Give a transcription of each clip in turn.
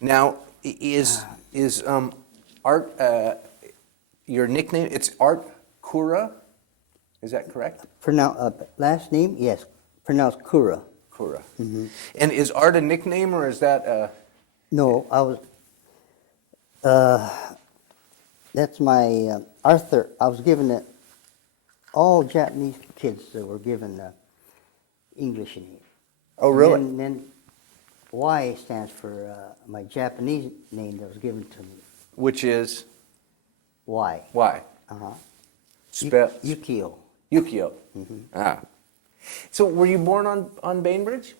Now, is Art your nickname? It's Art Koura, is that correct? Last name, yes, pronounced Koura. Koura. And is Art a nickname, or is that? No, that's my Arthur. I was given all Japanese kids that were given English name. Oh, really? And then Y stands for my Japanese name that was given to me. Which is? Y. Y. Uh-huh. Spell? Yukio. Yukio. Ah. So were you born on Bainbridge?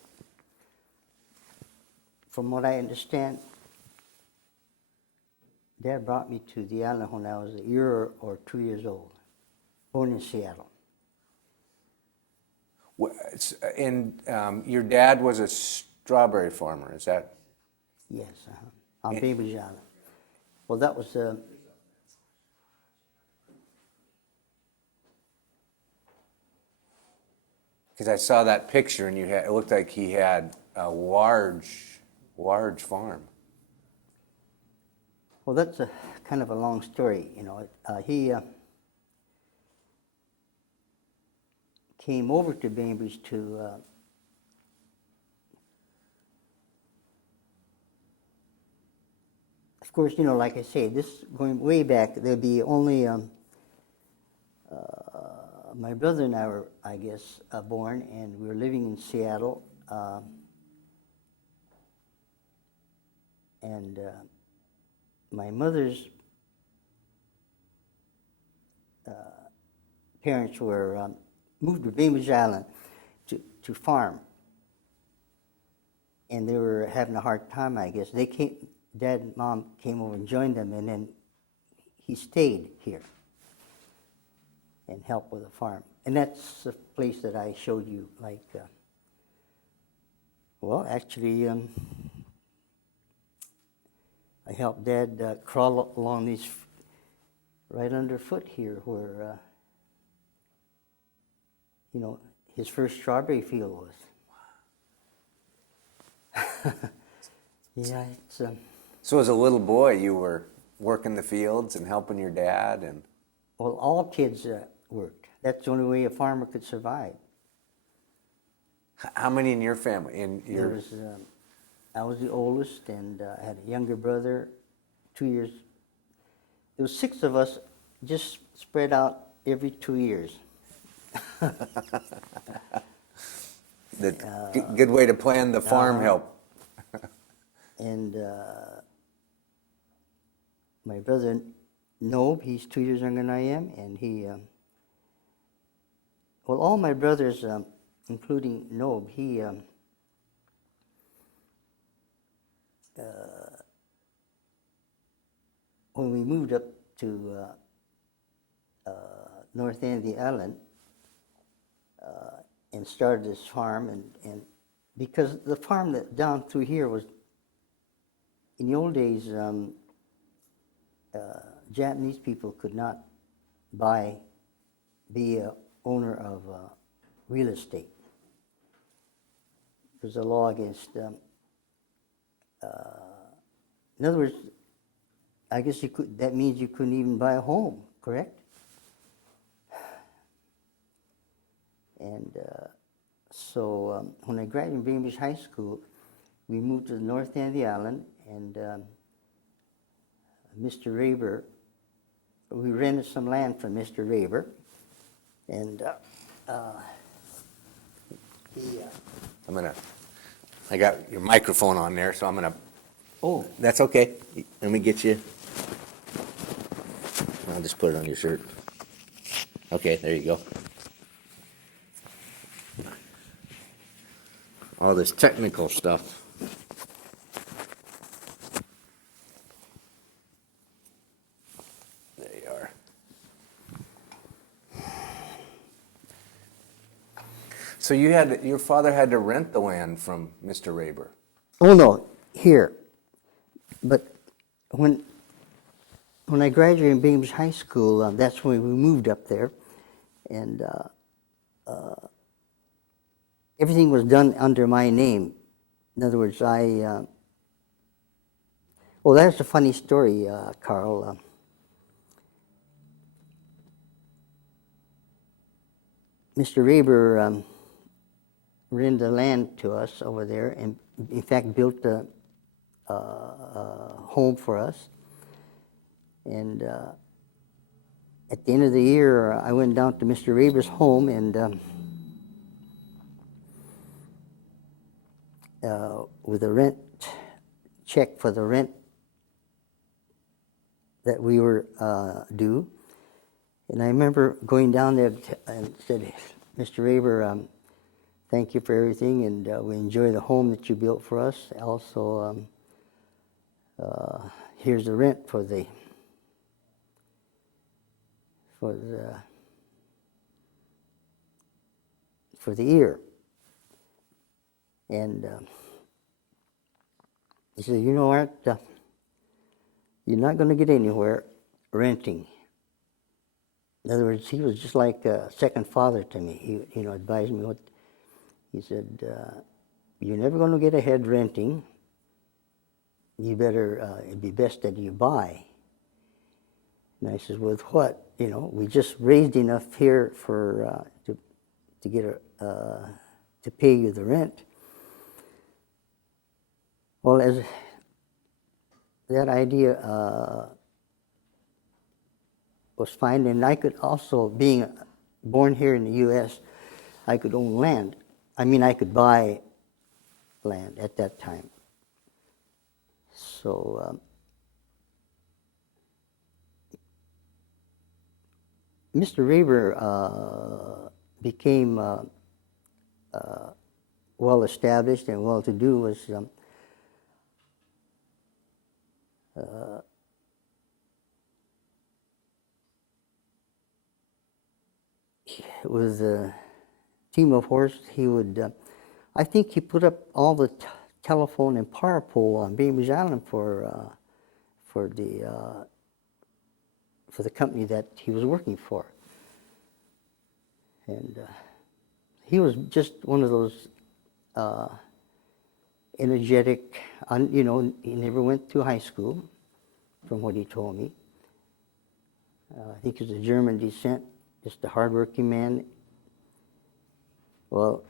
From what I understand, Dad brought me to the island when I was a year or 2 years old, born in Seattle. And your dad was a strawberry farmer, is that? Yes, on Bainbridge Island. Well, that was because I saw that picture, and it looked like he had a large farm. well, that's a kind of a long story, you know. He came over to Bainbridge to of course, you know, like I say, this going way back, there'd be only my brother and I were, I guess, born, and we were living in Seattle. And my mother's parents were moved to Bainbridge Island to farm. And they were having a hard time, I guess. Dad and Mom came over and joined them, and then he stayed here and helped with the farm. And that's the place that I showed you, like, well, actually, I helped Dad crawl along these, right underfoot here, where, you know, his first strawberry field was. Yeah, it's... So as a little boy, you were working the fields and helping your dad, and... Well, all kids worked. That's the only way a farmer could survive. How many in your family? I was the oldest, and I had a younger brother, 2 years. There was 6 of us, just spread out every 2 years. Good way to plan the farm help. And my brother, Nob, he's 2 years younger than I am, and he, well, all my brothers, including Nob, he, when we moved up to north end of the island and started this farm, and because the farm that down through here was, in the old days, Japanese people could not be a owner of real estate. There's a law against, in other words, I guess that means you couldn't even buy a home, correct? And so when I graduated from Bainbridge High School, we moved to the north end of the island, and Mr. Raber, we rented some land from Mr. Raber, and I got your microphone on there, so I'm gonna... Oh. That's okay. Let me get you... I'll just put it on your shirt. Okay, there you go. All this technical stuff. There you are. So your father had to rent the land from Mr. Raber? Oh no, here. But when I graduated in Bainbridge High School, that's when we moved up there, and everything was done under my name. In other words, Well, that's a funny story, Carl. Mr. Reber rented the land to us over there, and in fact built a home for us. And at the end of the year, I went down to Mr. Reber's home, and with a rent check for the rent that we were due. And I remember going down there and said, Mr. Reber, thank you for everything, and we enjoy the home that you built for us. Also, here's the rent for the year. And he said, you know what, you're not going to get anywhere renting. In other words, he was just like a second father to me. He advised me what, he said, you're never going to get ahead renting. You better, it'd be best that you buy. And I said, with what? We just raised enough here for, to get to pay you the rent. Well, as that idea was fine, and I could also, being born here in the U.S., I could own land. I mean, I could buy land at that time. So Mr. Reber became well established and well to do was with a team of horses. He would, I think he put up all the telephone and power pole on Bainbridge Island for the company that he was working for. And he was just one of those energetic, he never went to high school, from what he told me. I think he was of German descent, just a hardworking man. Well,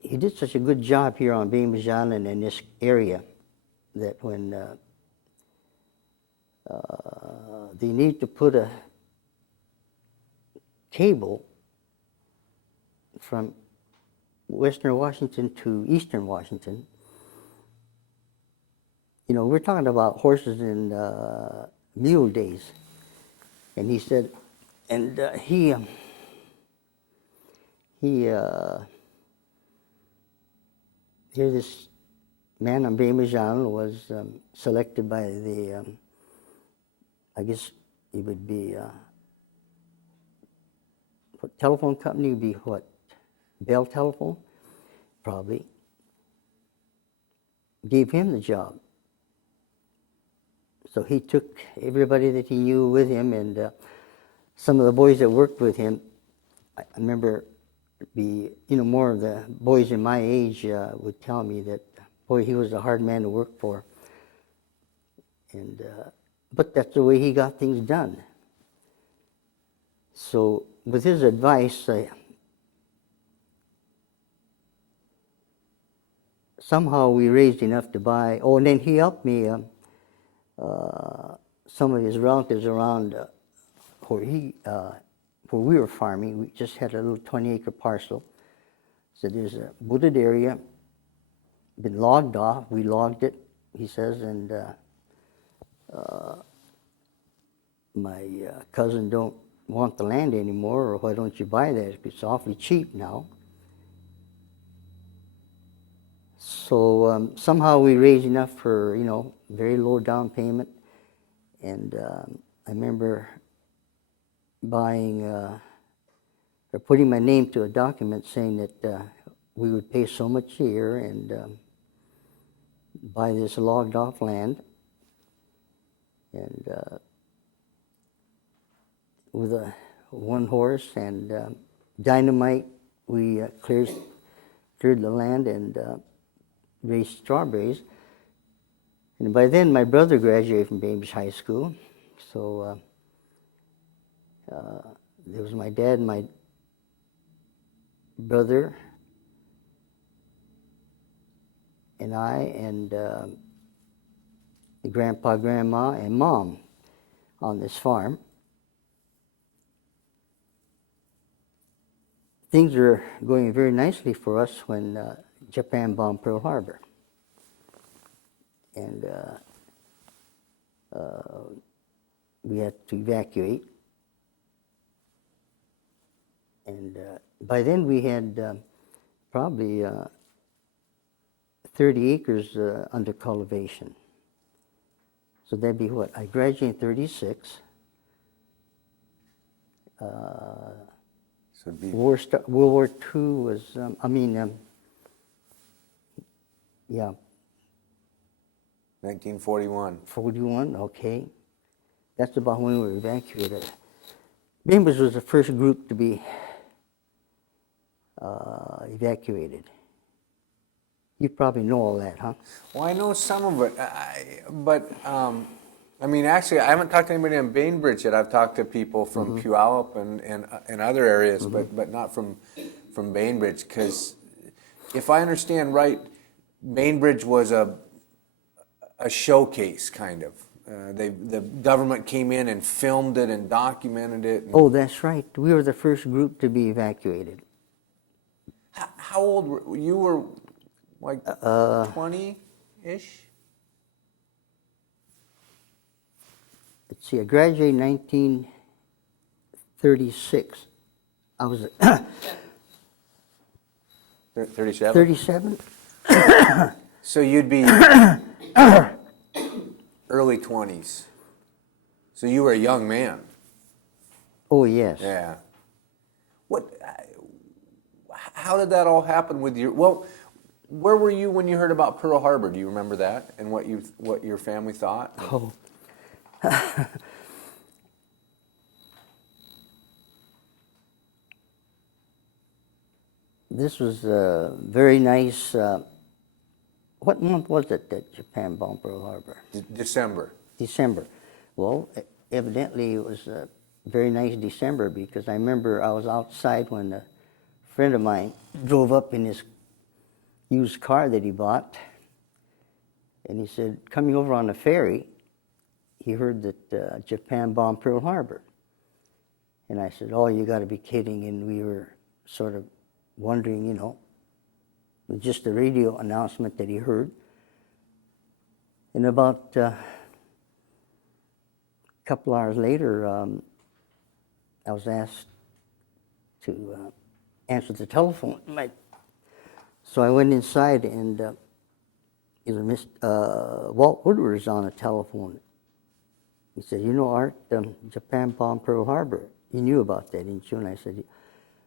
he did such a good job here on Bainbridge Island in this area that when they need to put a cable from western Washington to eastern Washington, we're talking about horses in mule days. And he said, and here's this man on Bainbridge Island was selected by the, I guess it would be, what telephone company would be what? Bell Telephone? Probably. Gave him the job. So he took everybody that he knew with him, and some of the boys that worked with him, I remember more of the boys in my age would tell me that, boy, he was a hard man to work for. And but that's the way he got things done. So with his advice, somehow we raised enough to buy. Oh, and then he helped me. Some of his relatives around where we were farming, we just had a little 20-acre parcel. So there's a wooded area, been logged off. We logged it, he says, and my cousin don't want the land anymore, or why don't you buy that? It's awfully cheap now. So somehow we raised enough for, very low down payment. And I remember buying, or putting my name to a document saying that we would pay so much a year and buy this logged off land. And with one horse and dynamite, we cleared the land and raised strawberries. And by then, my brother graduated from Bainbridge High School. So there was my dad and my brother and I and the grandpa, grandma, and mom on this farm. Things were going very nicely for us when Japan bombed Pearl Harbor. And we had to evacuate. And by then we had probably 30 acres under cultivation. So that'd be what? I graduated in 36. So it'd be World War II was, yeah, 1941. 41, okay. That's about when we were evacuated. Bainbridge was the first group to be evacuated. You probably know all that, huh? Well, I know some of it, but I mean, actually, I haven't talked to anybody in Bainbridge yet. I've talked to people from Puyallup and other areas, but not from Bainbridge. Because if I understand right, Bainbridge was a showcase, kind of. The government came in and filmed it and documented it. Oh, that's right. We were the first group to be evacuated. How old were you? Were like 20-ish? Let's see, I graduated in 1936. I was 37? 37? So you'd be early 20s. So you were a young man. Oh, yes. Yeah. How did that all happen with your? Well, where were you when you heard about Pearl Harbor? Do you remember that and what your family thought? Oh. This was very nice. What month was it that Japan bombed Pearl Harbor? December. December. Well, evidently it was a very nice December because I remember I was outside when a friend of mine drove up in his used car that he bought, and he said, coming over on the ferry, he heard that Japan bombed Pearl Harbor. And I said, oh, you got to be kidding. And we were sort of wondering, it was just a radio announcement that he heard. And about a couple hours later, I was asked to answer the telephone. So I went inside, and Walt Woodward was on the telephone. He said, Art, Japan bombed Pearl Harbor. You knew about that, didn't you? And I said,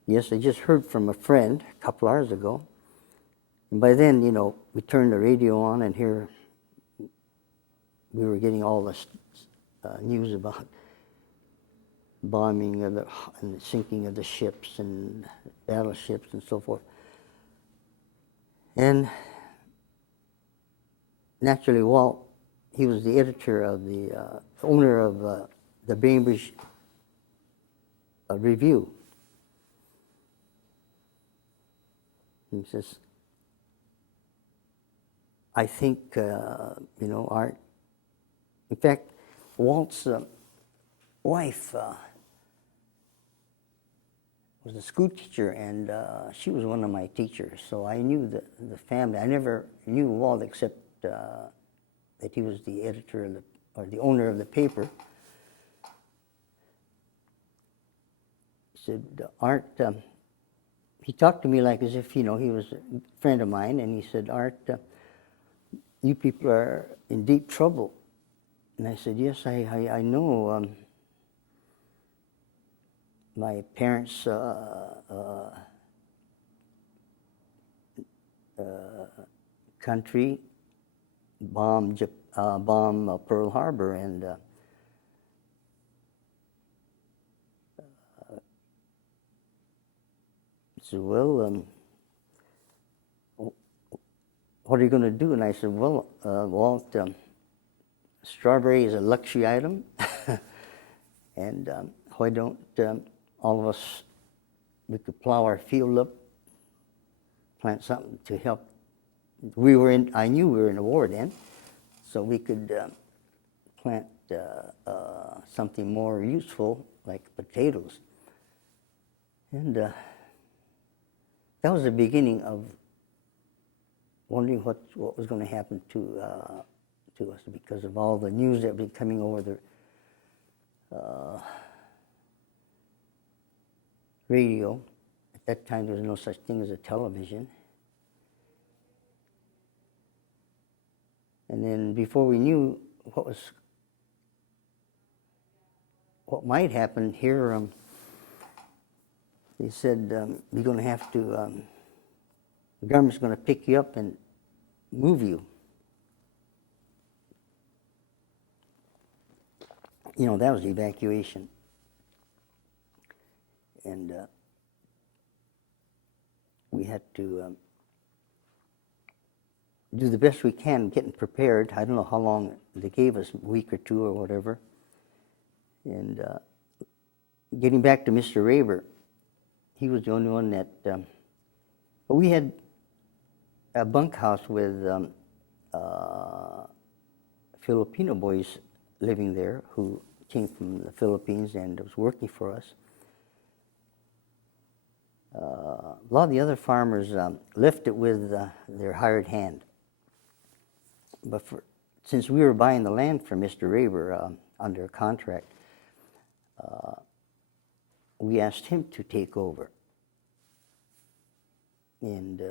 yes, I just heard from a friend a couple hours ago. And by then, we turned the radio on, and here we were getting all this news about bombing and the sinking of the ships and battleships and so forth. And naturally, Walt, he was the editor of the owner of the Bainbridge Review. He says, I think, Art, in fact, Walt's wife was a school teacher, and she was one of my teachers, so I knew the family. I never knew Walt except that he was the editor or the owner of the paper. He said, Art, he talked to me like as if, he was a friend of mine, and he said, Art, you people are in deep trouble. And I said, yes, I know. My parents' country bombed Pearl Harbor, and he said, well, what are you going to do? And I said, well, Walt, strawberry is a luxury item, and why don't all of us, we could plow our field up, plant something to help. I knew we were in a war then, so we could plant something more useful like potatoes. And that was the beginning of wondering what was going to happen to us because of all the news that had been coming over the radio. At that time, there was no such thing as a television. And then before we knew what might happen here, they said, you're going to have to, the government's going to pick you up and move you. You know, that was the evacuation. And we had to do the best we can getting prepared. I don't know how long they gave us, a week or two or whatever. And getting back to Mr. Raver, he was the only one that, we had a bunkhouse with Filipino boys living there who came from the Philippines and was working for us. A lot of the other farmers left it with their hired hand. But since we were buying the land for Mr. Raver under a contract, we asked him to take over. And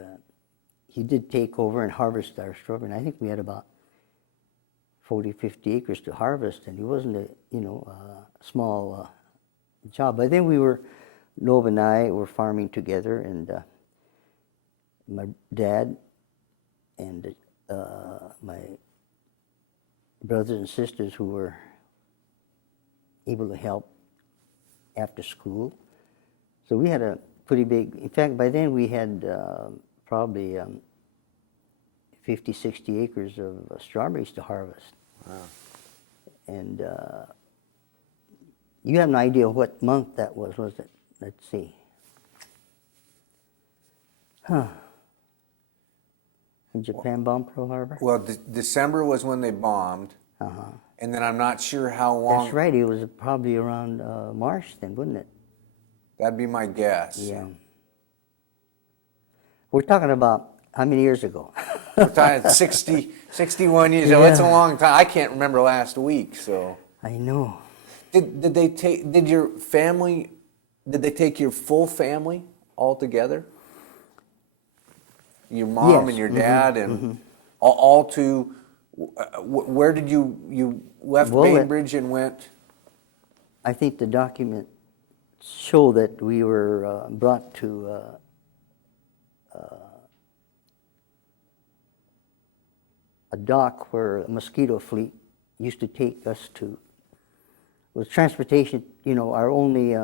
he did take over and harvest our strawberry. And I think we had about 40, 50 acres to harvest, and it wasn't a small job. But then Nova and I were farming together, and my dad and my brothers and sisters who were able to help after school. So we had a pretty big, in fact, by then we had probably 50, 60 acres of strawberries to harvest. Wow. And you have an idea what month that was it? Let's see. Japan bombed Pearl Harbor? Well, December was when they bombed. And then I'm not sure how long. That's right. It was probably around March then, wouldn't it? That'd be my guess. Yeah. We're talking about how many years ago? We're talking 61 years ago. Yeah. It's a long time. I can't remember last week, so. I know. Did they take your full family all together? Your mom Yes. and your dad and all to, where did you left Bainbridge and went? I think the documents show that we were brought to a dock where a mosquito fleet used to take us to. With transportation, our only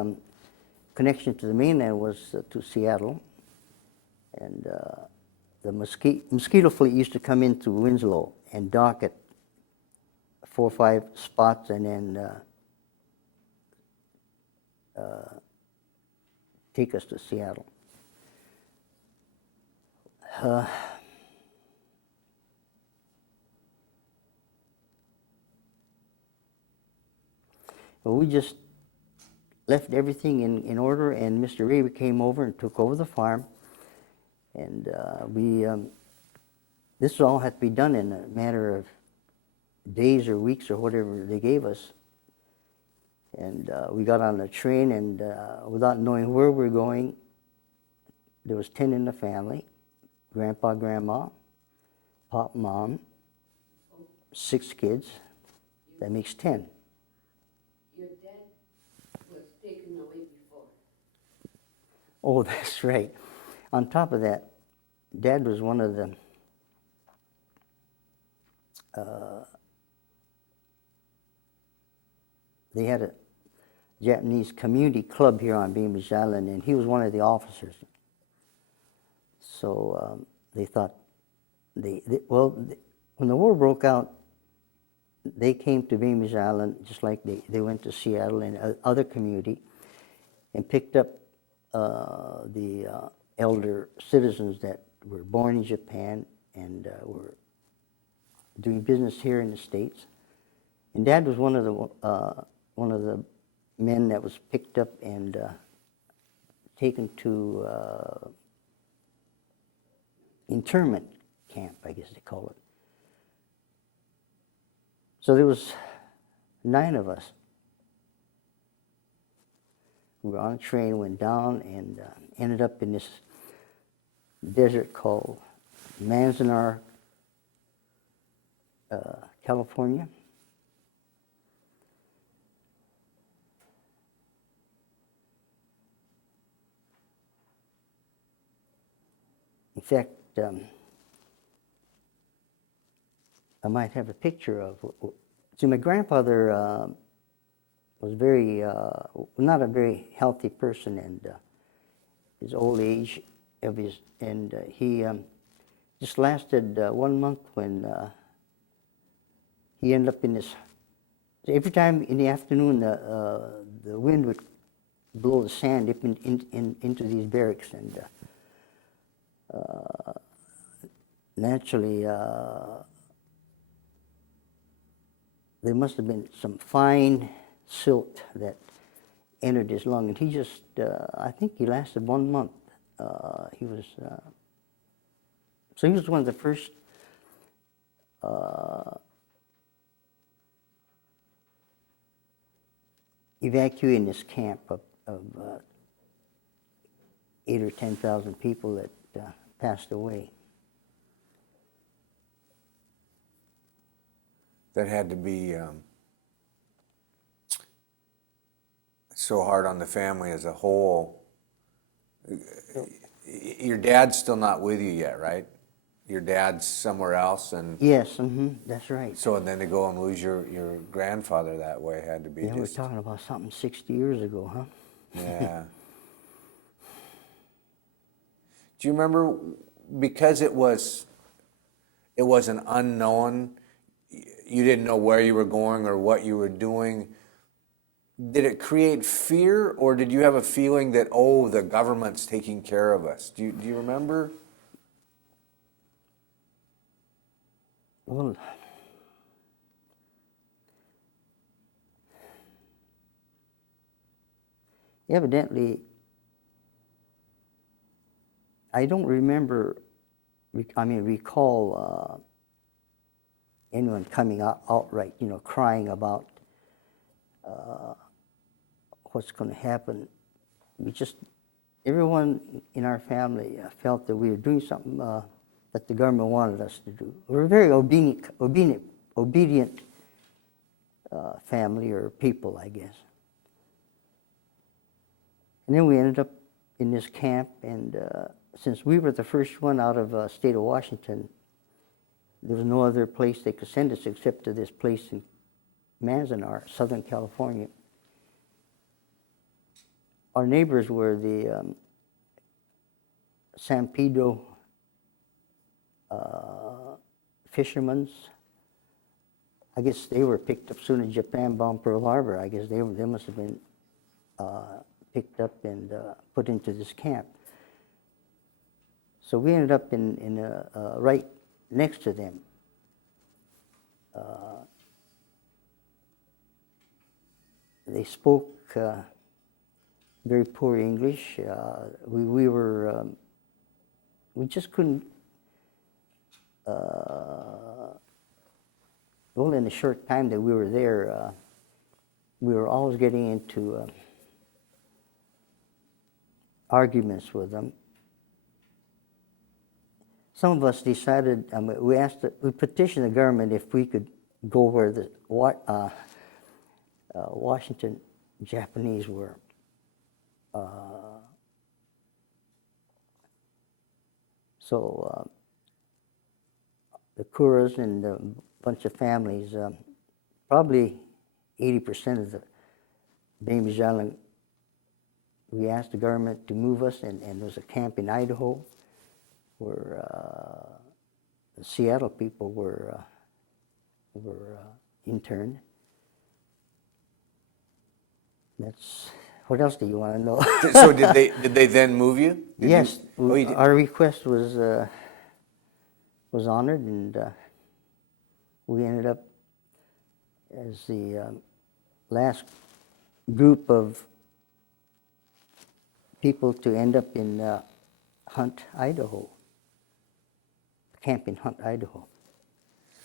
connection to the mainland was to Seattle, and the mosquito fleet used to come into Winslow and dock at 4 or 5 spots, and then take us to Seattle. Well, we just left everything in order, and Mr. Raver came over and took over the farm. And this all had to be done in a matter of days or weeks or whatever they gave us. And we got on a train, and without knowing where we were going, there was 10 in the family: Grandpa, Grandma, Pop, Mom, 6 kids. That makes 10. Your dad was taken away before. Oh, that's right. On top of that, Dad was one of the they had a Japanese community club here on Bainbridge Island, and he was one of the officers. So they thought, when the war broke out, they came to Bainbridge Island just like they went to Seattle and other community and picked up the elder citizens that were born in Japan and were doing business here in the States. And Dad was one of the men that was picked up and taken to internment camp, I guess they call it. So there was 9 of us. We were on a train, went down, and ended up in this desert called Manzanar, California. In fact, I might have a picture of. See, my grandfather was not a very healthy person, and his old age of his, and he just lasted 1 month when he ended up in this. Every time in the afternoon, the wind would blow the sand up into these barracks, and naturally, there must have been some fine silt that entered his lung, and he just, I think he lasted 1 month. He was, so he was one of the first evacuee in this camp of 8,000 or 10,000 people that passed away. That had to be so hard on the family as a whole. Your dad's still not with you yet, right? Your dad's somewhere else, and Yes, that's right. so then to go and lose your grandfather that way had to be Yeah, we're just talking about something 60 years ago, huh? yeah. Do you remember, because it was an unknown, you didn't know where you were going or what you were doing, did it create fear, or did you have a feeling that, oh, the government's taking care of us? Do you remember? Well, evidently, I don't recall anyone coming out outright, crying about what's going to happen. Everyone in our family felt that we were doing something that the government wanted us to do. We were a very obedient family or people, I guess. And then we ended up in this camp, and since we were the first one out of state of Washington, there was no other place they could send us except to this place in Manzanar, Southern California. Our neighbors were the San Pedro fishermen. I guess they were picked up soon as Japan bombed Pearl Harbor. I guess they must have been picked up and put into this camp. So we ended up in right next to them. They spoke very poor English. We just couldn't. Well, in the short time that we were there, we were always getting into arguments with them. Some of us decided, we petitioned the government if we could go where the Washington Japanese were. So the Kouras and a bunch of families, probably 80% of the Bainbridge Island, we asked the government to move us, and there was a camp in Idaho where the Seattle people were intern. That's, what else do you want to know? So did they then move you? Did Yes, you, oh, you did. our request was honored, and we ended up as the last group of people to end up in Hunt, Idaho. Camp in Hunt, Idaho.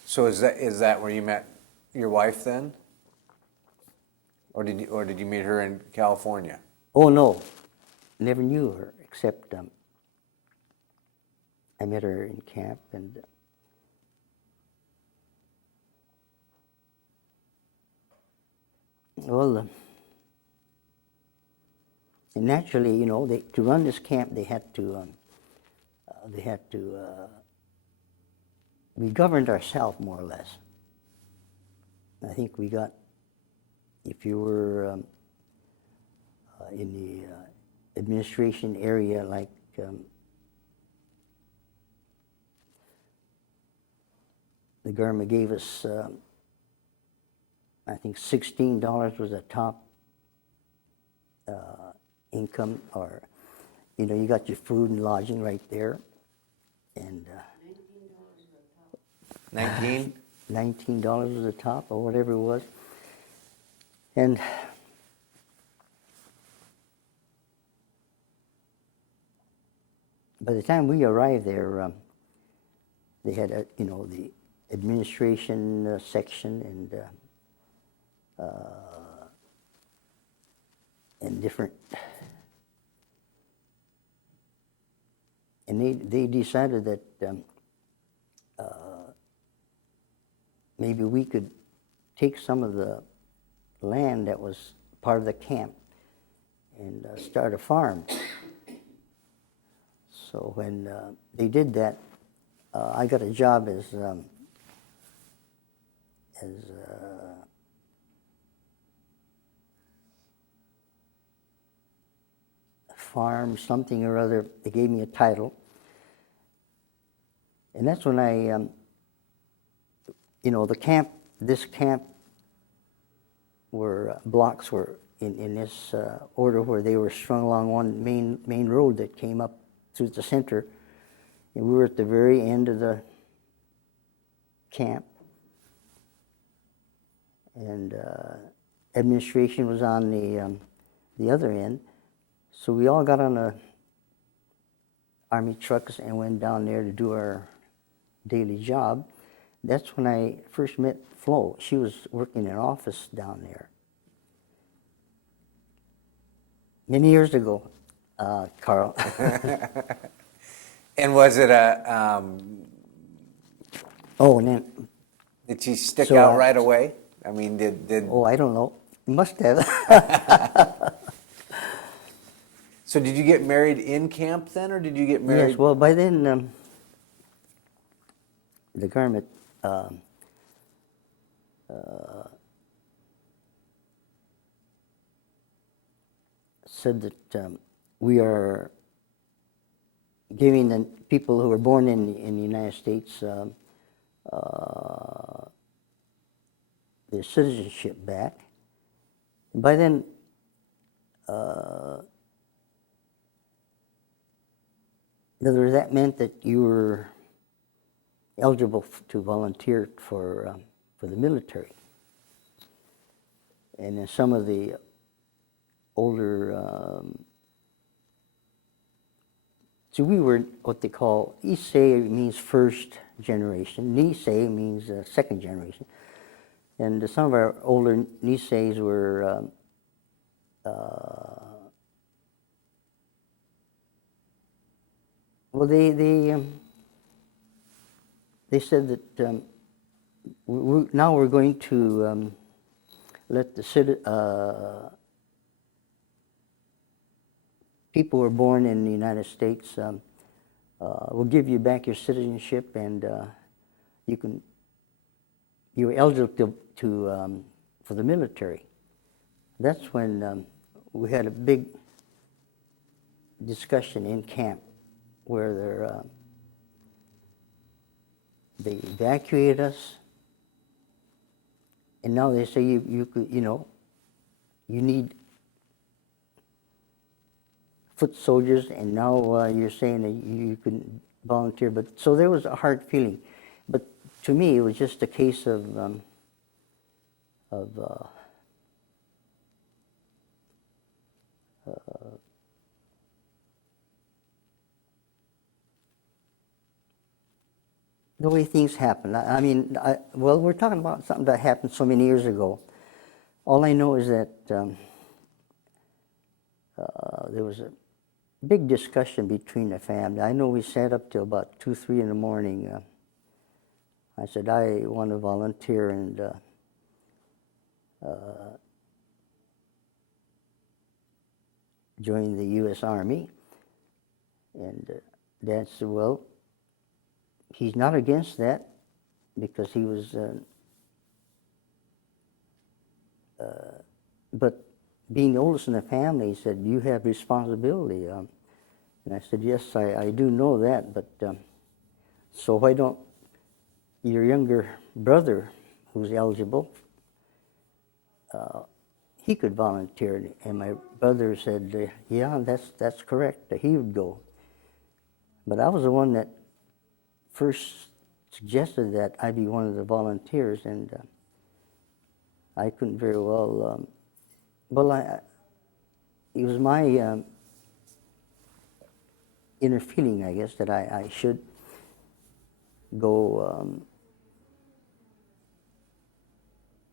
So is that where you met your wife then? Or did you meet her in California? Oh no, never knew her except I met her in camp, and well, naturally, you know, to run this camp, they had to we governed ourselves more or less. I think we got, if you were in the administration area, like the government gave us, I think $16 was the top income, or, you know, you got your food and lodging right there, and $19? $19 was the top, or whatever it was. And by the time we arrived there, they had you know, the administration section and different, and they decided that maybe we could take some of the land that was part of the camp and start a farm. So when they did that, I got a job as farm something or other. They gave me a title, and that's when I, you know, this camp were blocks were in this order where they were strung along one main road that came up through the center, and we were at the very end of the camp, and administration was on the other end. So we all got on the army trucks and went down there to do our daily job. That's when I first met Flo. She was working in an office down there. Many years ago, Carl. And was it a? Oh, and then. Did she stick So, out right away? I mean, did? Oh, I don't know. Must have. So did you get married in camp then, or did you get married? Yes. Well, by then, the government said that we are giving the people who were born in the United States their citizenship back. And by then, in other words, that meant that you were eligible to volunteer for the military. And in some of the older, so we were what they call, Issei means first generation, Nisei means second generation. And some of our older Niseis were well, they said that now we're going to let the people who are born in the United States, we'll give you back your citizenship, and you're eligible for the military. That's when we had a big discussion in camp where they evacuated us, And now they say you could, you need foot soldiers, and now you're saying that you can volunteer. But so there was a hard feeling. But to me, it was just a case of the way things happen. I mean, well, we're talking about something that happened so many years ago. All I know is that there was a big discussion between the family. I know we sat up till about 2, 3 in the morning. I said, I want to volunteer and join the U.S. Army. And Dad said, well, he's not against that because he was, but being the oldest in the family, he said, you have responsibility. And I said, yes, I do know that, but so why don't your younger brother, who's eligible, he could volunteer? And my brother said, yeah, that's correct, he would go. But I was the one that first suggested that I be one of the volunteers, and I couldn't very well, it was my inner feeling, I guess, that I should go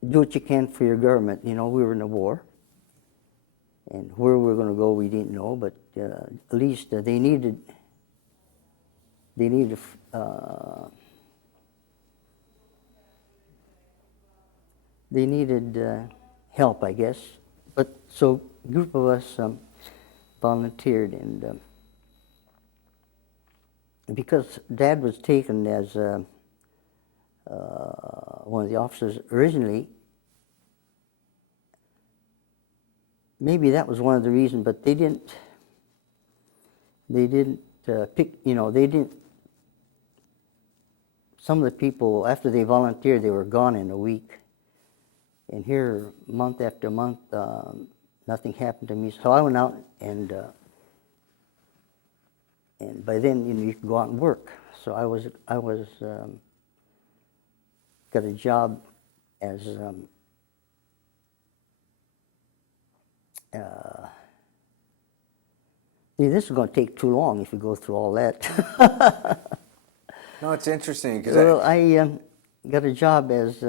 do what you can for your government. We were in a war, and where we were going to go we didn't know, but at least they needed help, I guess. But so a group of us volunteered, and because Dad was taken as one of the officers originally, maybe that was one of the reasons, but they didn't pick, they didn't, some of the people, after they volunteered, they were gone in a week. And here, month after month, nothing happened to me. So I went out, and by then, you could go out and work. So I was got a job as this is going to take too long if you go through all that. No, it's interesting because well, I got a job as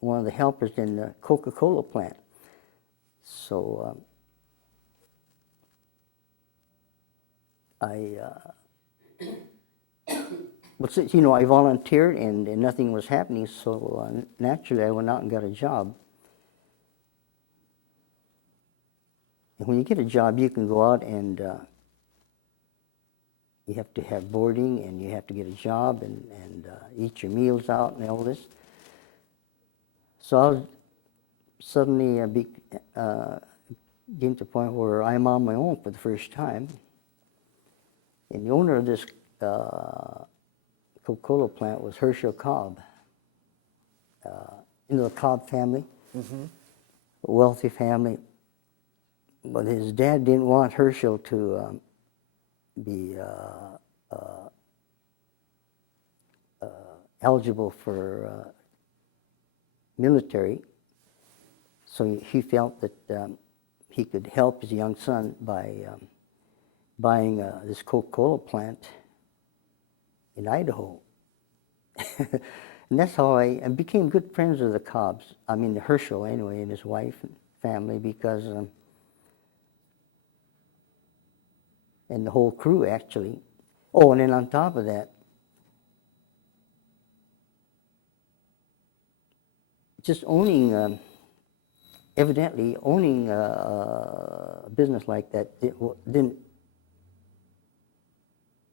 one of the helpers in the Coca-Cola plant. So but since, I volunteered and nothing was happening, so naturally I went out and got a job. And when you get a job, you can go out and you have to have boarding, and you have to get a job and eat your meals out and all this. So I was suddenly getting to the point where I'm on my own for the first time. And the owner of this Coca-Cola plant was Herschel Cobb. The Cobb family, a wealthy family. But his dad didn't want Herschel to be eligible for military, so he felt that he could help his young son by buying this Coca-Cola plant in Idaho. And that's how I became good friends with the Cobbs. I mean, Herschel anyway, and his wife and family, because and the whole crew, actually. Oh, and then on top of that, just owning, evidently owning a business like that didn't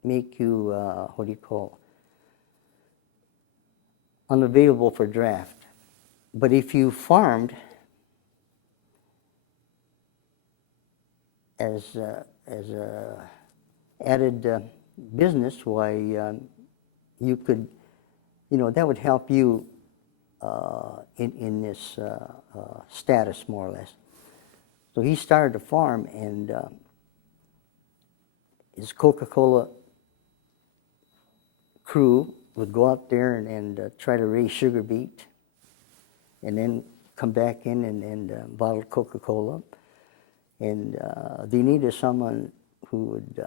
make you, unavailable for draft. But if you farmed as a added business, why you could that would help you in this status, more or less. So he started a farm, and his Coca-Cola crew would go out there and try to raise sugar beet, and then come back in and bottle Coca-Cola. And they needed someone who would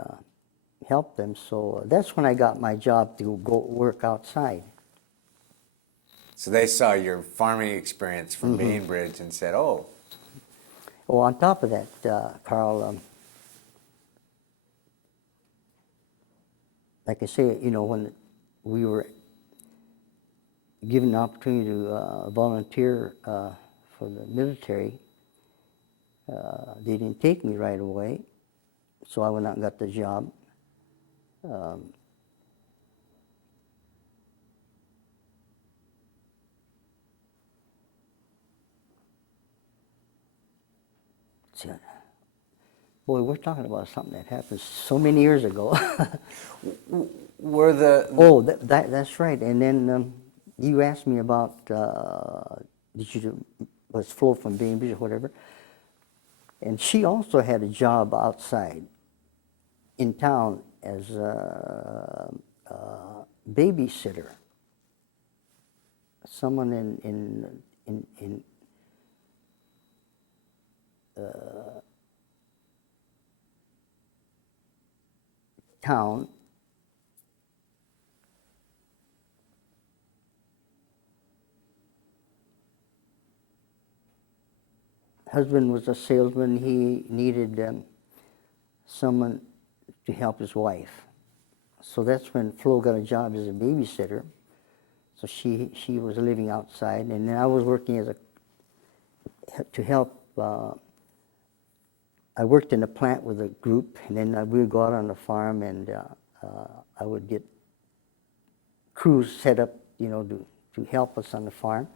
help them. So that's when I got my job to go work outside. So they saw your farming experience from Bainbridge and said, "Oh." Well, on top of that, Carl, like I say, when we were given the opportunity to volunteer for the military, they didn't take me right away, so I went out and got the job. Boy, we're talking about something that happened so many years ago. Were the Oh, that's right. And then you asked me about was Flo from Bainbridge or whatever, and she also had a job outside in town as a babysitter. Someone in town. Husband was a salesman. He needed someone to help his wife. So that's when Flo got a job as a babysitter. So she was living outside, and then I was working to help. I worked in a plant with a group, and then we would go out on the farm, and I would get crews set up, to help us on the farm.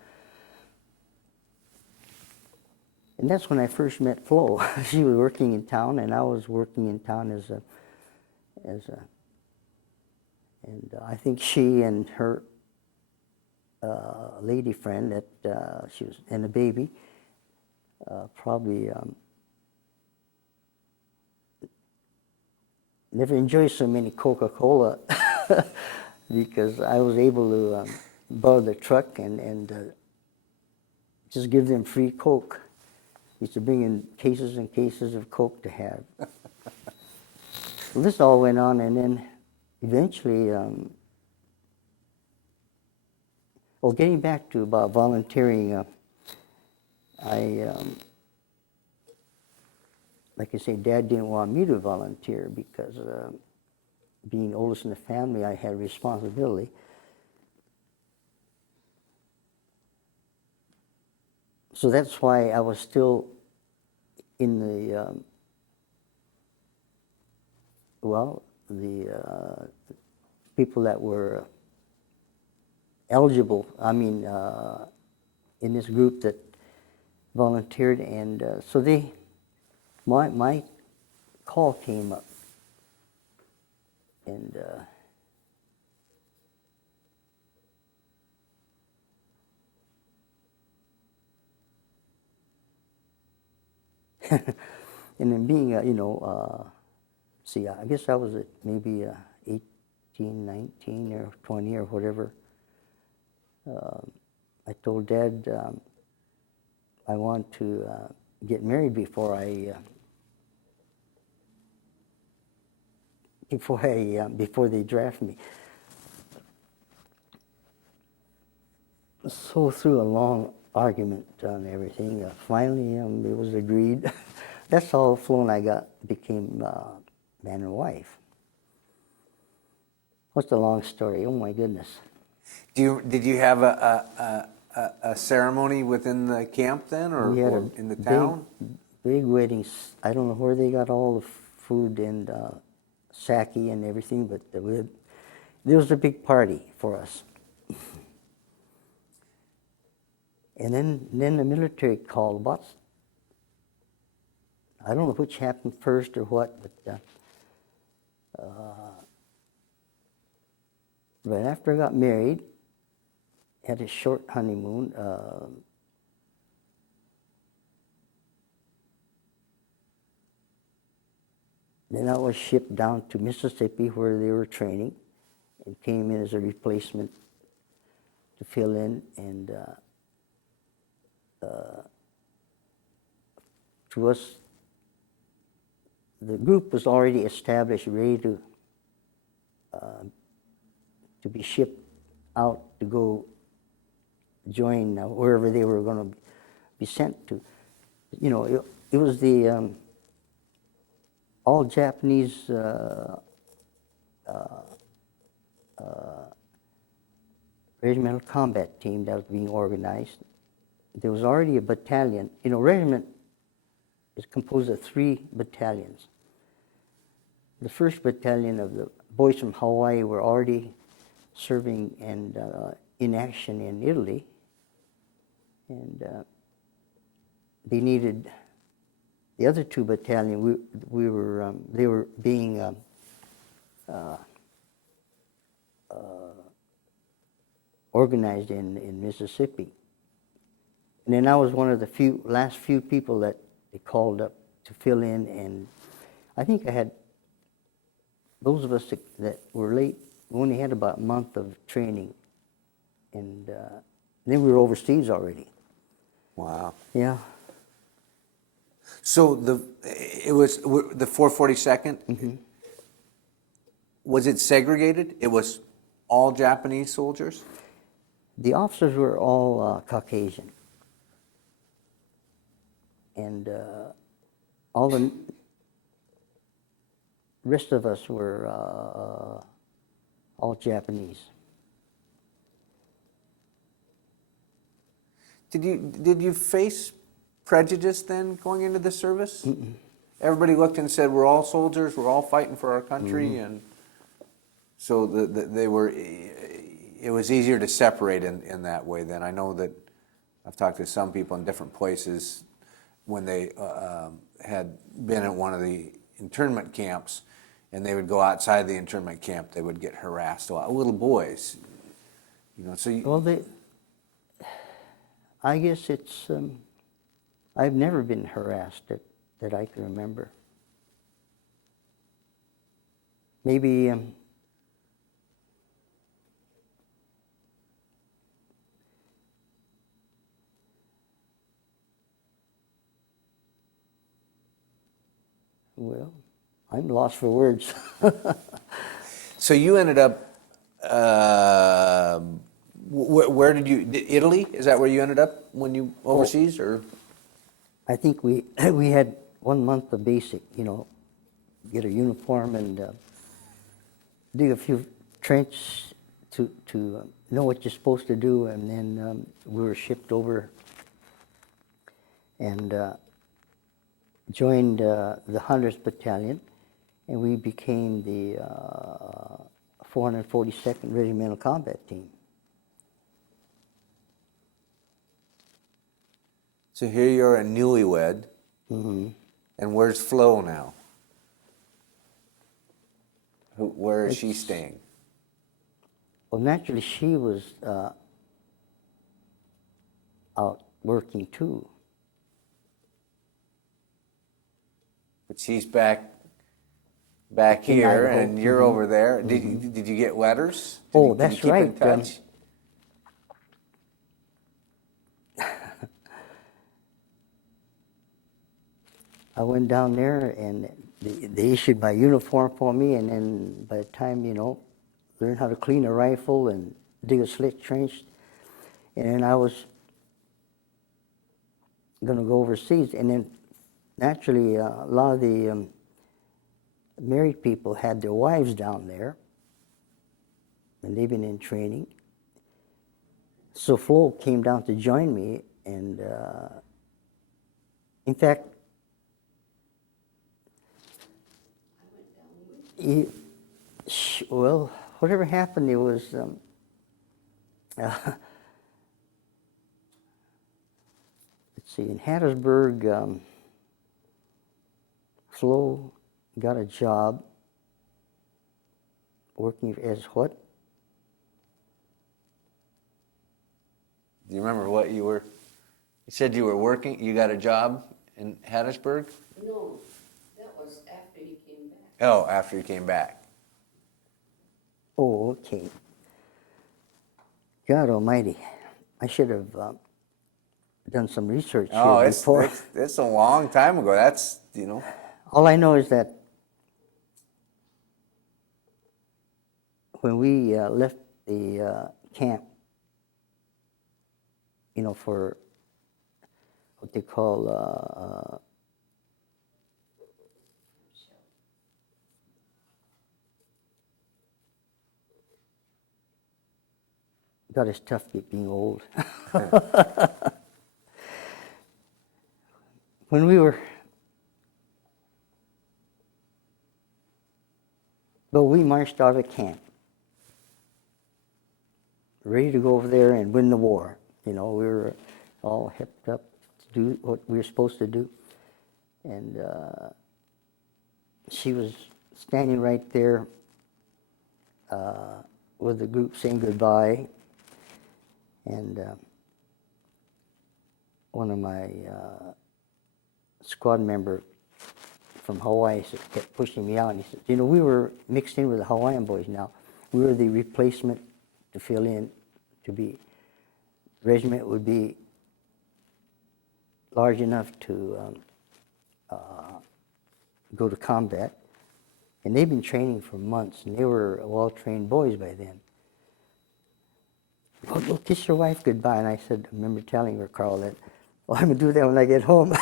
And that's when I first met Flo. She was working in town, and I was working in town and I think she and her lady friend that she was, and a baby, probably never enjoyed so many Coca-Cola because I was able to borrow the truck and just give them free Coke. Used to bring in cases and cases of Coke to have. Well, this all went on, and then eventually, getting back to about volunteering, like I say, Dad didn't want me to volunteer because being oldest in the family, I had responsibility. So that's why I was still in the, the people that were eligible, in this group that volunteered, and so my call came up, and and then being, I guess I was at maybe 18, 19, or 20 or whatever. I told Dad I want to get married before they draft me. So through a long argument on everything, finally it was agreed. That's how Flo and I became man and wife. What's the long story? Oh my goodness. Did you have a ceremony within the camp then, or in the town? Big weddings. I don't know where they got all the food and sake and everything, but there was a big party for us. And then the military called. I don't know which happened first or what, but after I got married, had a short honeymoon. Then I was shipped down to Mississippi where they were training and came in as a replacement to fill in. And to us, the group was already established, ready to be shipped out to go join wherever they were going to be sent to. You know, it was the all Japanese regimental combat team that was being organized. There was already a battalion. You know, regiment is composed of 3 battalions. The 1st battalion of the boys from Hawaii were already serving and in action in Italy, and they needed the other 2 battalion. They were being organized in Mississippi, and then I was one of the last few people that they called up to fill in, and I think I had. Those of us that were late, we only had about a month of training, and then we were overseas already. Wow. Yeah. So it was the 442nd. Mm-hmm. Was it segregated? It was all Japanese soldiers? The officers were all Caucasian, and all the rest of us were all Japanese. Did you face prejudice then going into the service? Mm-mm. Everybody looked and said, "We're all soldiers. We're all fighting for our country," and so they were. It was easier to separate in that way. Then I know that I've talked to some people in different places when they had been at one of the internment camps, and they would go outside the internment camp. They would get harassed a lot. Little boys, you know. So Well, I guess it's. I've never been harassed that I can remember. Maybe well, I'm lost for words. So you ended up. Where did you? Italy? Is that where you ended up when you overseas, or? I think we had 1 month of basic, you know, get a uniform and dig a few trenches to know what you're supposed to do, and then we were shipped over and joined the 100th Battalion, and we became the 442nd Regimental Combat Team. So here you're a newlywed, Mm-hmm. and where's Flo now? Where is she staying? Well, naturally, she was out working too. But she's back In here, Idaho. and you're Mhm. over there. Did you get letters? Oh, Did that's you keep right. in touch? I went down there and they issued my uniform for me, and then by the time, you know, learned how to clean a rifle and dig a slit trench, and then I was going to go overseas. And then naturally, a lot of the married people had their wives down there, and they've been in training. So Flo came down to join me, and in fact, well, whatever happened, it was let's see, in Hattiesburg, Flo got a job working as what? Do you remember what you were? You said you were working. You got a job in Hattiesburg. No, that was after he came back. Oh, after you came back. Oh, okay. God Almighty, I should have done some research Oh, here it's before. it's a long time ago. That's All I know is that when we left the camp, for what they call God, it's tough being old. When we were, we marched out of camp, ready to go over there and win the war. We were all hipped up to do what we were supposed to do. And she was standing right there with the group saying goodbye. And one of my squad member from Hawaii kept pushing me out, and he said, we were mixed in with the Hawaiian boys now. We were the replacement to fill in, regiment would be large enough to go to combat. And they'd been training for months, and they were well-trained boys by then. Well, go kiss your wife goodbye. And I said, I remember telling her, Carl, that, well, I'm going to do that when I get home.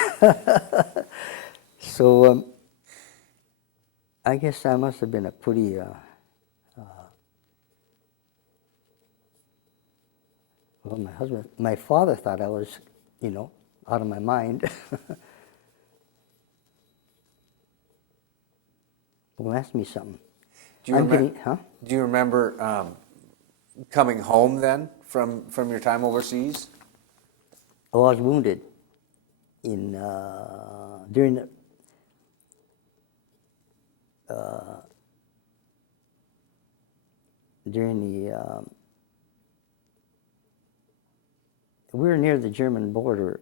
So I guess I must have been a pretty, my father thought I was, out of my mind. Well, ask me something. Do you remember coming home then from your time overseas? Oh, I was wounded during the we were near the German border.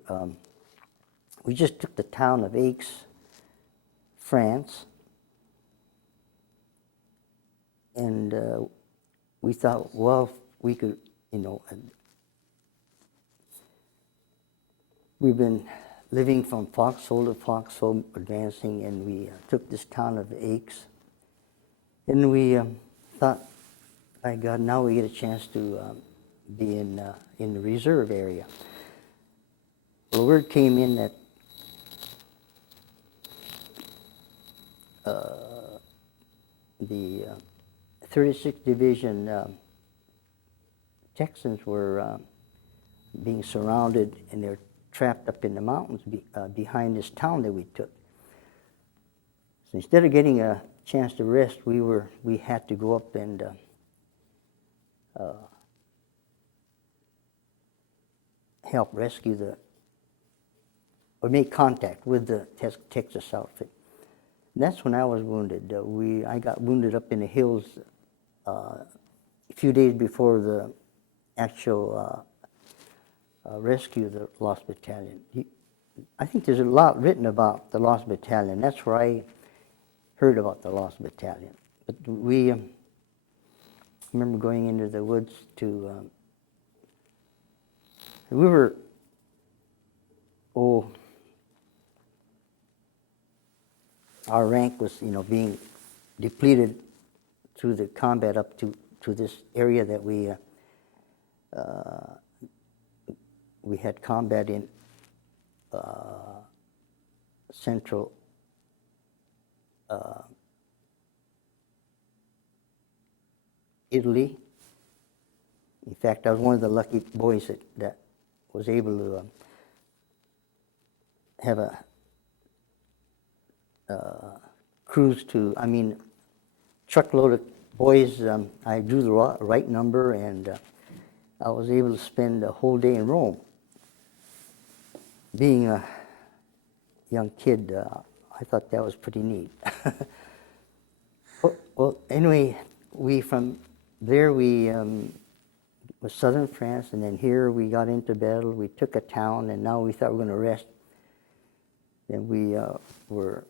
We just took the town of Aix, France, and we thought, well, we could, we've been living from foxhole to foxhole, advancing, and we took this town of Aix, and we thought, by God, now we get a chance to be in the reserve area. Well, word came in that the 36th Division Texans were being surrounded, and they're trapped up in the mountains behind this town that we took. So instead of getting a chance to rest, we had to go up and help rescue or make contact with the Texas outfit. And that's when I was wounded. I got wounded up in the hills a few days before the actual rescue of the Lost Battalion. I think there's a lot written about the Lost Battalion. That's where I heard about the Lost Battalion. But we remember going into the woods to, we were, our rank was, being depleted through the combat up to this area that we had combat in central Italy. In fact, I was one of the lucky boys that was able to have a cruise to, truckload of boys. I drew the right number, and I was able to spend a whole day in Rome. Being a young kid, I thought that was pretty neat. Well, anyway, from there we was southern France, and then here we got into battle. We took a town, and now we thought we were going to rest. Then we were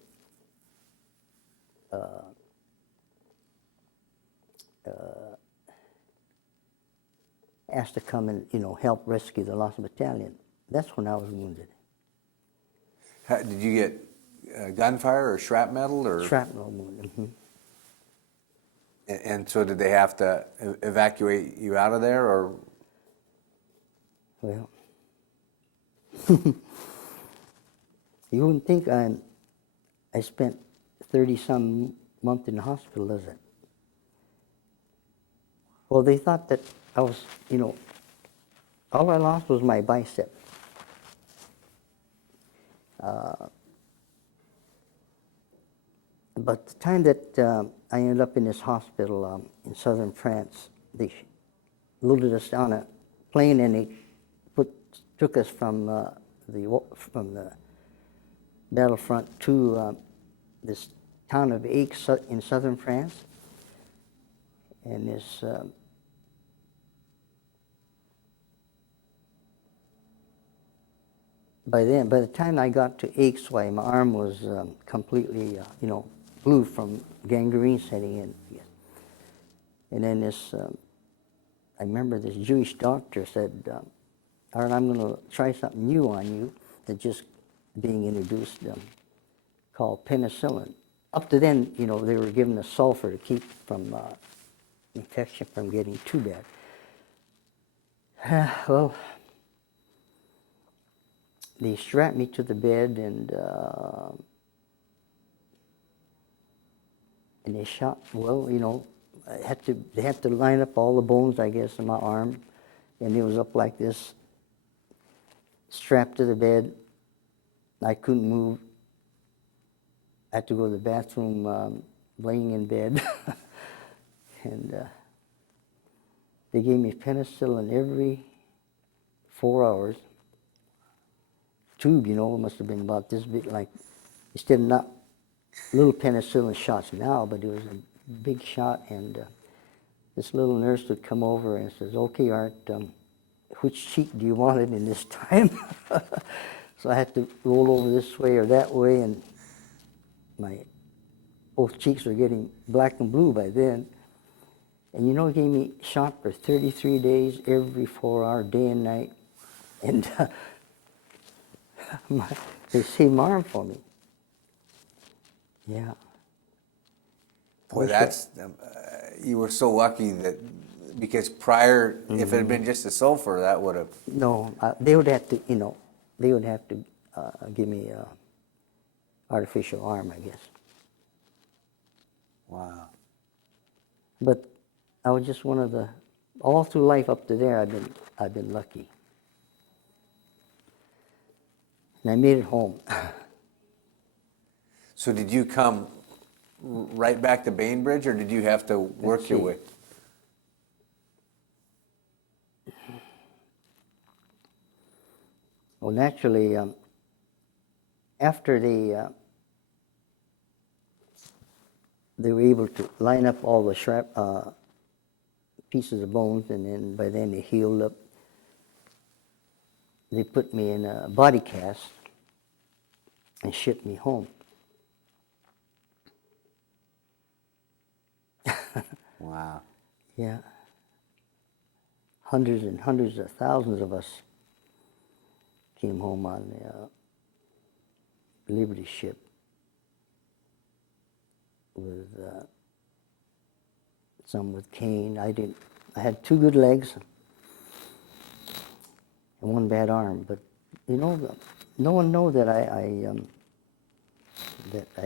asked to come and help rescue the lost battalion. That's when I was wounded. Did you get gunfire or shrapnel or? Shrapnel wound. Mm-hmm. And so did they have to evacuate you out of there, or? Well, you wouldn't think I spent 30-some months in the hospital, does it? Well, they thought that I was, all I lost was my bicep. But the time that I ended up in this hospital in southern France, they loaded us on a plane and they took us from the battlefront to this town of Aix in southern France. And this by the time I got to Aix, my arm was completely, blue from gangrene setting in. And then I remember this Jewish doctor said, Aaron, I'm going to try something new on you that's just being introduced, called penicillin. Up to then, they were giving us sulfur to keep from infection from getting too bad. Well, they strapped me to the bed and they shot. Well, they had to line up all the bones, I guess, in my arm, and it was up like this, strapped to the bed. I couldn't move. I had to go to the bathroom, laying in bed, and they gave me penicillin every 4 hours. Tube, must have been about this big, like, instead of not little penicillin shots now, but it was a big shot, and this little nurse would come over and says, okay, Art, which cheek do you want it in this time? So I had to roll over this way or that way, and both cheeks were getting black and blue by then. And it gave me shot for 33 days, every 4 hours, day and night. And they saved my arm for me. Yeah. Boy, that's you were so lucky that, because prior, if it had been just a sulfur, that would have. No, they would have to, give me an artificial arm, I guess. Wow. But I was just one of all through life up to there, I've been lucky. And I made it home. So did you come right back to Bainbridge, or did you have to work your way? Well, naturally, after they were able to line up all the pieces of bones, and then by then they healed up. They put me in a body cast and shipped me home. Wow. Yeah. Hundreds and hundreds of thousands of us came home on the Liberty ship with some with cane. I had 2 good legs and 1 bad arm, but no one knows that I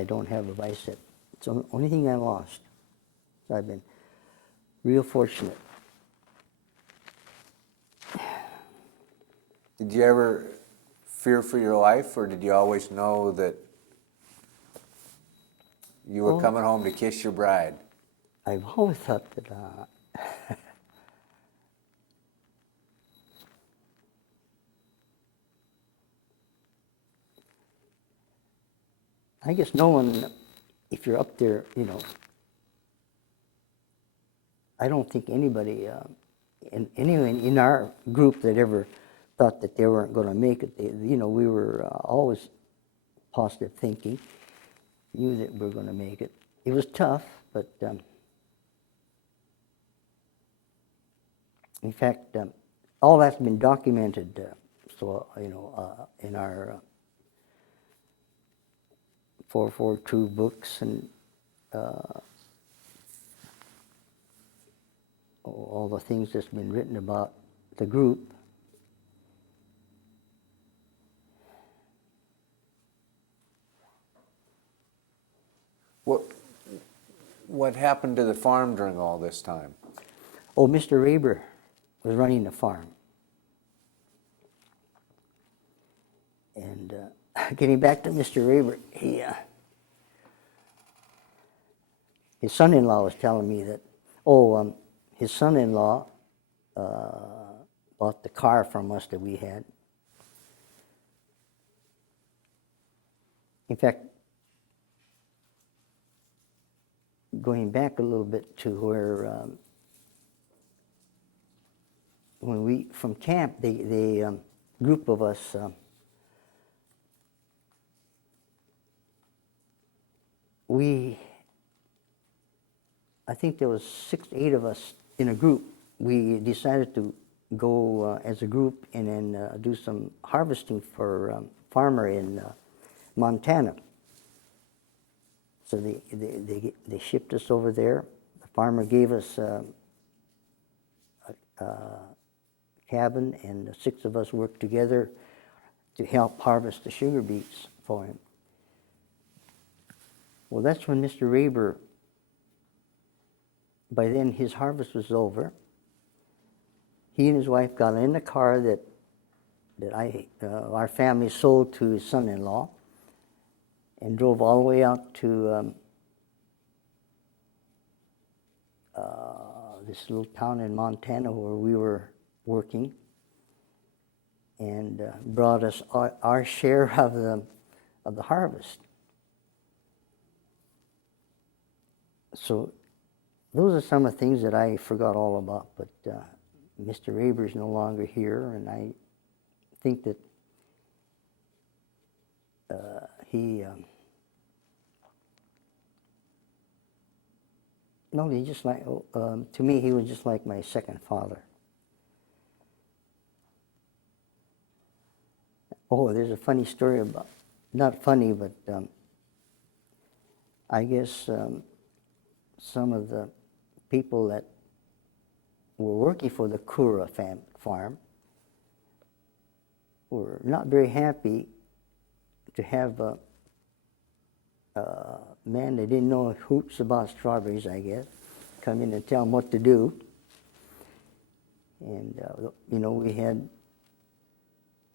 don't have a bicep. It's the only thing I lost. So I've been real fortunate. Did you ever fear for your life, or did you always know that you were coming home to kiss your bride? I've always thought that I guess no one, if you're up there, I don't think anybody and anyone in our group that ever thought that they weren't going to make it, we were always positive thinking, knew that we were going to make it. It was tough, but in fact, all that's been documented. In our 442 books and all the things that's been written about the group. What happened to the farm during all this time? Oh, Mr. Raber was running the farm. And getting back to Mr. Raber, his son-in-law was telling me that, his son-in-law bought the car from us that we had. In fact, going back a little bit to where when we from camp, the group of us I think there was 6 to 8 of us in a group. We decided to go as a group and then do some harvesting for a farmer in Montana. So they shipped us over there. The farmer gave us a cabin, and the 6 of us worked together to help harvest the sugar beets for him. Well, that's when Mr. Raber, by then his harvest was over. He and his wife got in the car that our family sold to his son-in-law and drove all the way out to this little town in Montana where we were working, and brought us our share of the harvest. So those are some of the things that I forgot all about, but Mr. Raber is no longer here, and I think that he just like, to me, he was just like my second father. Oh, there's a funny story about, not funny, but I guess some of the people that were working for the Koura farm were not very happy to have a man that didn't know hoots about strawberries, I guess, come in and tell them what to do. And, we had,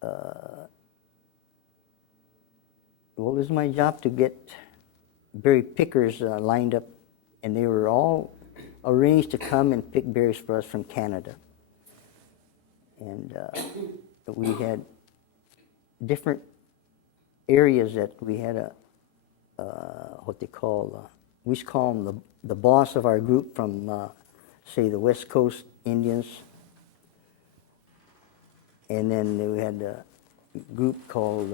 it was my job to get berry pickers lined up, and they were all arranged to come and pick berries for us from Canada. And we had different areas that we had what they call, we used to call them the boss of our group from, say, the West Coast Indians. And then we had a group called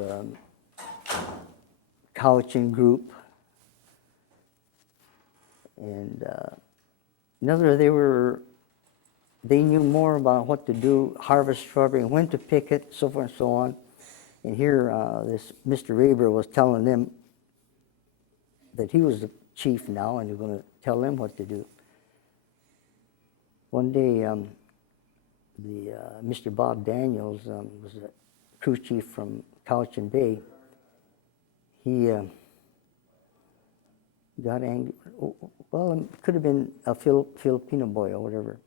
Cowichan Group. And they knew more about what to do, harvest strawberry, and when to pick it, so forth and so on. And here, this Mr. Raber was telling them that he was the chief now, and he was going to tell them what to do. One day, Mr. Bob Daniels was a crew chief from Cowichan Bay. He got angry. Well, it could have been a Filipino boy or whatever.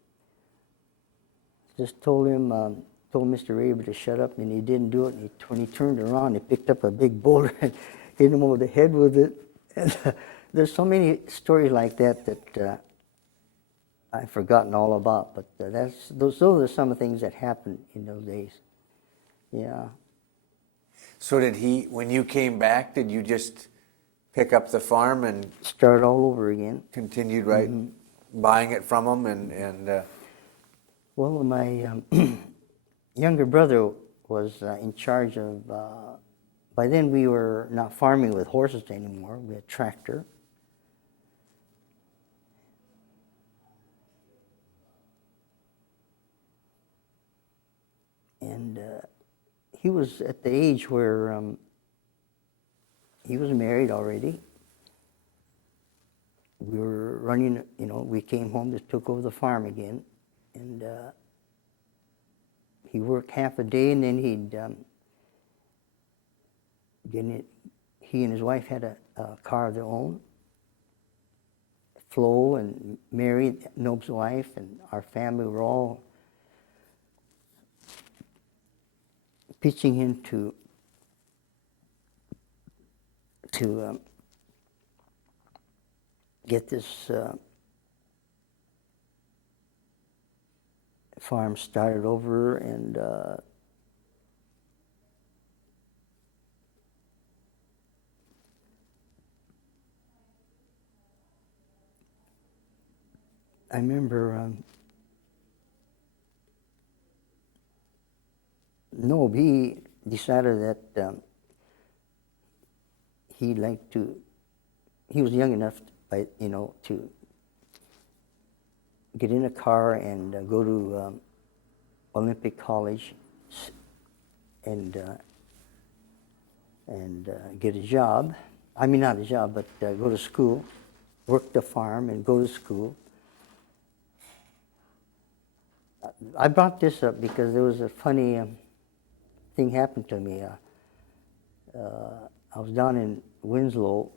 Just told Mr. Raber to shut up, and he didn't do it. And when he turned around, he picked up a big boulder and hit him over the head with it. And there's so many stories like that I've forgotten all about. But those are some of the things that happened in those days. Yeah. So when you came back, did you just pick up the farm and start all over again? Continued buying it from them and Well, my younger brother was in charge of, by then we were not farming with horses anymore, we had tractor. And he was at the age where he was married already. We were running, we came home, just took over the farm again. And he worked half a day, and then he and his wife had a car of their own. Flo and Mary, Nob's wife, and our family were all pitching in to get this farm started over, and I remember Nob, he decided that he'd like to, he was young enough, to get in a car and go to Olympic College and get a job. I mean, not a job, but go to school, work the farm and go to school. I brought this up because there was a funny thing happened to me. I was down in Winslow,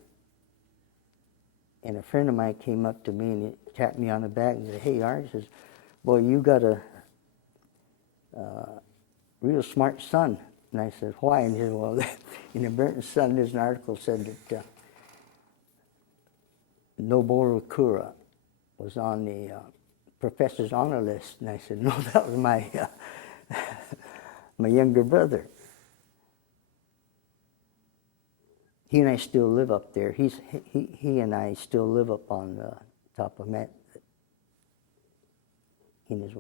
and a friend of mine came up to me and he tapped me on the back and said, "Hey, Art," he says, "Boy, you got a real smart son." And I said, "Why?" And he said, "Well, in the Burton Sun, there's an article said that Noboru Koura was on the professor's honor list." And I said, "No, that was my my younger brother. He and I still live up there. He and I still live up on the top of Met. He and his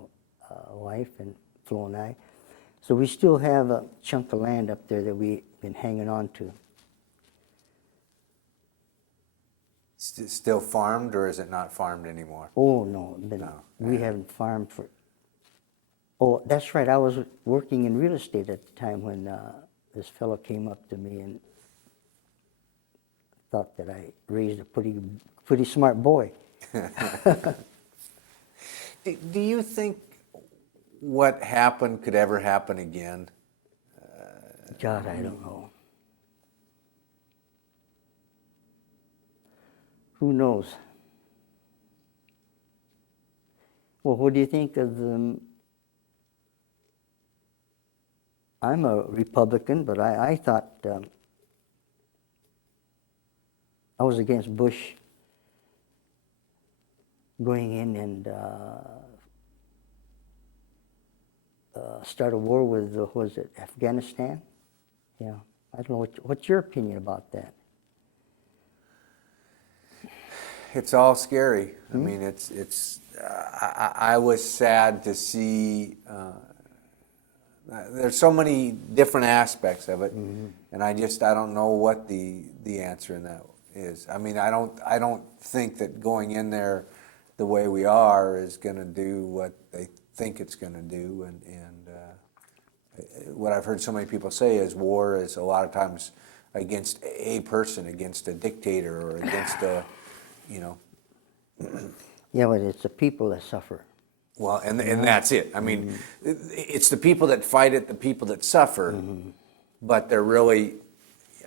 wife and Flo and I. So we still have a chunk of land up there that we've been hanging on to." Still farmed, or is it not farmed anymore? Oh, no. We haven't farmed for... Oh, that's right. I was working in real estate at the time when this fellow came up to me and thought that I raised a pretty smart boy. Do you think what happened could ever happen again? God, I don't know. Who knows? Well, what do you think of the... I'm a Republican, but I thought I was against Bush going in and start a war with, was it Afghanistan? Yeah. I don't know. What's your opinion about that? It's all scary. I mean, it's. I was sad to see. There's so many different aspects of it, and I don't know what the answer in that is. I mean, I don't think that going in there the way we are is going to do what they think it's going to do, and what I've heard so many people say is war is a lot of times against a person, against a dictator, or against a, Yeah, but it's the people that suffer. Well, and that's it. I mean, it's the people that fight it, the people that suffer, but they're really,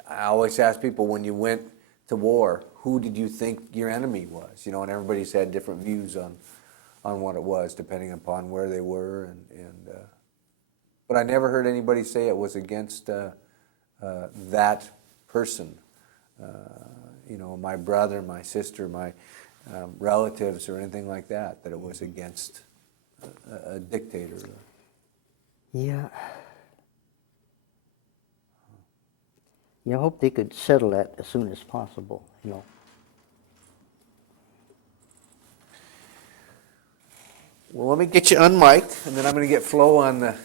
I always ask people, when you went to war, who did you think your enemy was? And everybody's had different views on what it was, depending upon where they were, but I never heard anybody say it was against that person. My brother, my sister, my relatives, or anything like that it was against a dictator. Yeah. I hope they could settle that as soon as possible, Well, let me get you unmiked, and then I'm going to get Flo on the